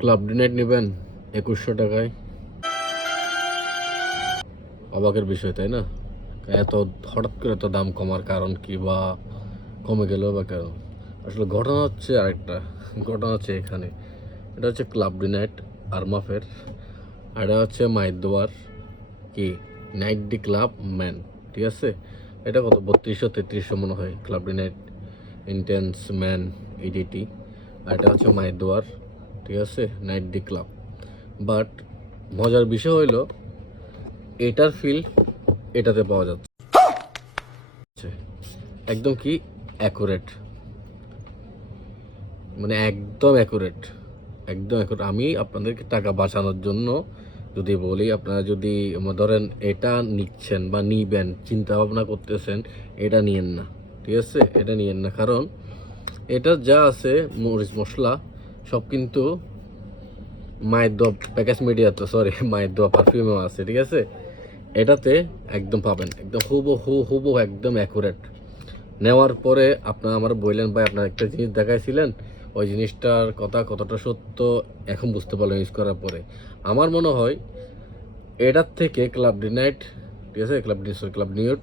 Club denied নেবেন 2100 টাকায়। অবাকের বিষয়, তাই না? এত হঠাৎ করে এত দাম কমার কারণ কি, বা কমে গেল বা কেন? আসলে ঘটনা হচ্ছে আরেকটা। ঘটনা হচ্ছে এখানে, এটা হচ্ছে ক্লাব ডিনাইট আরমাফের, আর এটা হচ্ছে মাইদোয়ার কি নাইট ডি ক্লাব ম্যান। ঠিক আছে, এটা কত 3200-3300 মনে হয় club de nuit intense man EDT, আর এটা হচ্ছে মাইদোয়ার। ঠিক আছে, নাইট ডি ক্লাব। বাট মজার বিষয় হইলো এটার ফিল এটাতে পাওয়া যাচ্ছে একদম কি অ্যাকুরেট, মানে একদম অ্যাকুরেট, একদম অ্যাকুরেট। আমি আপনাদেরকে টাকা বাঁচানোর জন্য যদি বলি, আপনারা যদি ধরেন এটা নিচ্ছেন বা নিবেন চিন্তা ভাবনা করতেছেন, এটা নিয়েন না। ঠিক আছে, এটা নিয়েন না, কারণ এটা যা আছে মরিচ মশলা সব কিন্তু মায়ের দোয়া প্যাকেজ মিডিয়া, তো সরি মায়ের দোয়া পারফিউমও আছে। ঠিক আছে, এটাতে একদম পাবেন একদম হুবহু একদম অ্যাকুরেট। নেওয়ার পরে আপনার আমার বললেন ভাই আপনার একটা জিনিস দেখাইছিলেন, ওই জিনিসটার কথা কতটা সত্য এখন বুঝতে পারলাম ইউজ করার পরে। আমার মনে হয় এটার থেকে ক্লাব ডিনাইট, ঠিক আছে, ক্লাব নিউট,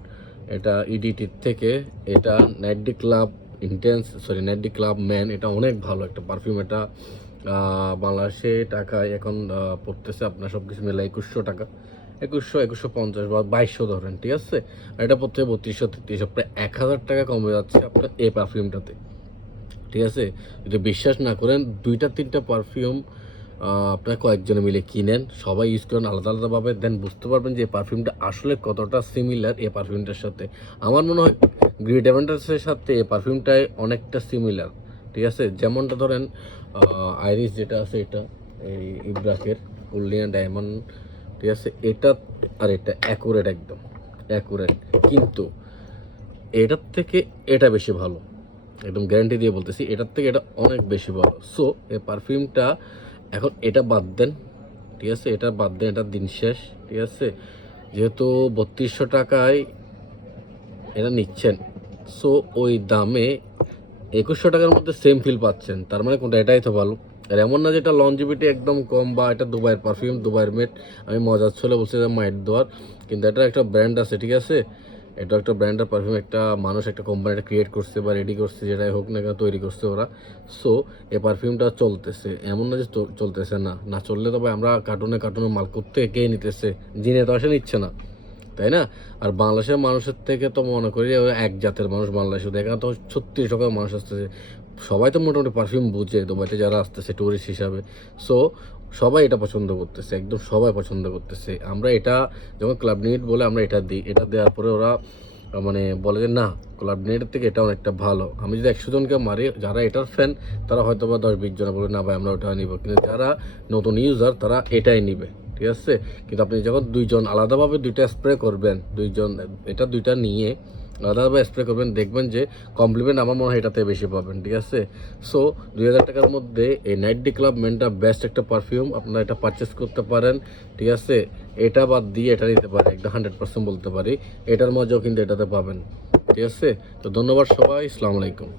এটা ইডিটির থেকে এটা night D club intense, sorry night D club man, এটা অনেক ভালো একটা পারফিউম। এটা বাংলাদেশে টাকায় এখন পড়তেছে আপনার সব কিছু মিলে 2100 টাকা, 2150 বা 2200 ধরেন। ঠিক আছে, আর এটা পড়তে 3200-3300, প্রায় 1000 টাকা কমে যাচ্ছে আপনার এই পারফিউমটাতে। ঠিক আছে, যদি বিশ্বাস না করেন 2-3টা পারফিউম আপনার কয়েকজনে মিলে কিনেন, সবাই ইউজ করেন আলাদা আলাদাভাবে, দেন বুঝতে পারবেন যে এই পারফিউমটা আসলে কতটা সিমিলার এই পারফিউমটার সাথে। আমার মনে হয় গ্রেট অ্যাভেঞ্জার্সের সাথে এই পারফিউমটাই অনেকটা সিমিলার। ঠিক আছে, যেমনটা ধরেন আইরিস যেটা আছে, এটা এই ইব্রাকের গোল্ডিয়ান ডায়মন্ড। ঠিক আছে, এটা আর এটা অ্যাকুরেট, একদম অ্যাকুরেট, কিন্তু এটার থেকে এটা বেশি ভালো, একদম গ্যারান্টি দিয়ে বলতেছি, এটার থেকে এটা অনেক বেশি ভালো। সো এই পারফিউমটা এখন এটা বাদ দেন। ঠিক আছে, এটা বাদ দেন, এটা দিন শেষ। ঠিক আছে, যেহেতু 3200 টাকায় এটা নিচ্ছেন, সো ওই দামে 2100 টাকার মধ্যে সেম ফিল পাচ্ছেন, তার মানে কোনটা এটাই তো ভালো। আর এমন না যে এটা লঞ্জিভিটি একদম কম, বা এটা দুবাইয়ের পারফিউম, দুবাইয়ের মেড। আমি মজার ছলে বলছি যে মাইট দেওয়ার, কিন্তু এটা একটা ব্র্যান্ড আছে। ঠিক আছে, এটা একটা ব্র্যান্ডের পারফিউম, একটা মানুষ একটা কোম্পানি এটা ক্রিয়েট করছে বা রেডি করছে, যেটাই হোক না কেন তৈরি করছে ওরা। সো এই পারফিউমটা চলতেছে, এমন না যে চলতেছে না, না চললে তবে আমরা কার্টুনে কার্টুনে মাল করতে কে নিতেছে, জিনে তো আসে নিচ্ছে না, তাই না? আর বাংলাদেশের মানুষের থেকে তো মনে করি যে এক জাতের মানুষ বাংলাদেশ, এখানে তো 36 টাকার মানুষ আসতেছে, সবাই তো মোটামুটি পারফিউম বুঝে দুবাইতে যারা আসতেছে টুরিস্ট হিসাবে। সো সবাই এটা পছন্দ করতেছে, একদম সবাই পছন্দ করতেছে। আমরা এটা যখন ক্লাব নিট বলে আমরা এটা দিই, এটা দেওয়ার পরে ওরা মানে বলে যে না, ক্লাব নেটের থেকে এটা অনেকটা ভালো। আমি যদি 100 জনকে মারি যারা এটার ফ্যান, তারা হয়তো বা 10-20 জন বলে না ভাই আমরা ওটা নিব, কিন্তু যারা নতুন ইউজার তারা এটাই নিবে। ঠিক আছে, কিন্তু আপনি যখন দুইজন আলাদাভাবে দুইটা স্প্রে করবেন, দুইজন এটা দুইটা নিয়ে আলাদাভাবে স্প্রে করবেন, দেখবেন যে কমপ্লিমেন্ট আমার মনে হয় এটাতে বেশি পাবেন। ঠিক আছে, সো 2000 টাকার মধ্যে এই নাইট ডি ক্লাব মেনটা বেস্ট একটা পারফিউম, আপনারা এটা পারচেস করতে পারেন। ঠিক আছে, এটা বাদ দিয়ে এটা নিতে পারে, একদম 100% বলতে পারি, এটার মজাও কিন্তু এটাতে পাবেন। ঠিক আছে, তো ধন্যবাদ সবাই, আসসালামু আলাইকুম।